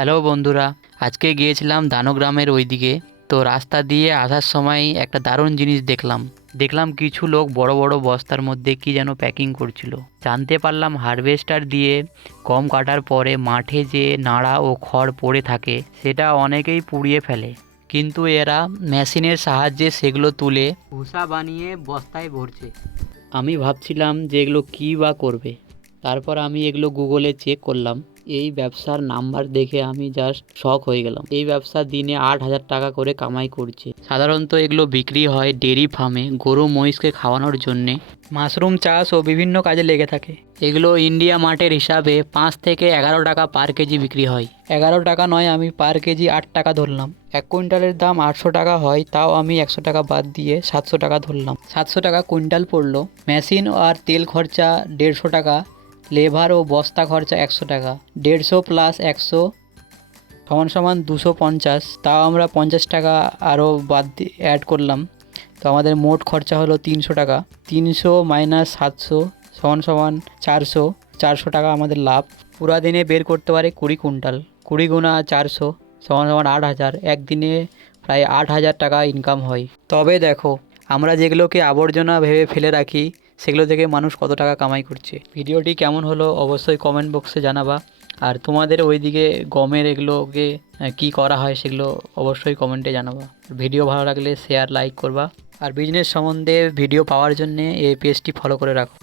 Hello বন্ধুরা, আজকে গিয়েছিলাম দানগ্রামের ওইদিকে। তো রাস্তা দিয়ে আসার সময় একটা দারুণ জিনিস দেখলাম কিছু লোক বড় বড় বস্তার মধ্যে কি যেন প্যাকিং করছিল। জানতে পারলাম হারভেস্টার দিয়ে গম কাটার পরে মাঠে যে নাড়া ও খড় পড়ে থাকে সেটা অনেকেই পুড়িয়ে ফেলে, কিন্তু এরা মেশিনের সাহায্যে সেগুলো তুলে ভুসা বানিয়ে বস্তায় ভরছে। আমি ভাবছিলাম যে এগুলো কী বা করবে। তারপর আমি এগুলো গুগলে চেক করলাম। এই ব্যবসার নাম্বার দেখে আমি জাস্ট শক হয়ে গেলাম। এই ব্যবসা দিনে 8,000 টাকা করে কামাই করছে। সাধারণত এগুলো বিক্রি হয় ডেয়ারি ফার্মে গরু মহিষকে খাওয়ানোর জন্যে। মাশরুম চাষ ও বিভিন্ন কাজে লেগে থাকে। এগুলো ইন্ডিয়া মার্টের হিসাবে 5 থেকে 11 টাকা পার কেজি বিক্রি হয়। 11 টাকা নয়, আমি পার কেজি 8 টাকা ধরলাম। 1 কুইন্টালের দাম 800 টাকা হয়, তাও আমি 100 টাকা বাদ দিয়ে 700 টাকা ধরলাম। 700 টাকা কুইন্টাল পড়লো। মেশিন আর তেল খরচা 150 টাকা, লেবার ও বস্তা খরচা 100 টাকা। 150 প্লাস 100 সমান সমান 250। তাও আমরা 50 টাকা আরও বাদ দিয়ে অ্যাড করলাম, তো আমাদের মোট খরচা হলো 300 টাকা। 300 মাইনাস 700 সমান সমান 400। 400 টাকা আমাদের লাভ। পুরা দিনে বের করতে পারে 20 কুইন্টাল। 20 গুণা 400 সমান সমান 8,000। একদিনে প্রায় 8,000 টাকা ইনকাম হয়। তবে দেখো, আমরা যেগুলোকে আবর্জনা ভেবে ফেলে রাখি সেগুলো থেকে মানুষ কত টাকা কামাই করছে। ভিডিওটি কেমন হলো অবশ্যই কমেন্ট বক্সে জানাবা। আর তোমাদের ওইদিকে গমের এগুলোকে কি করা হয় সেগুলো অবশ্যই কমেন্টে জানাবা। ভিডিও ভালো লাগলে শেয়ার লাইক করবা। আর বিজনেস সম্বন্ধে ভিডিও পাওয়ার জন্যে এই পেজটি ফলো করে রাখো।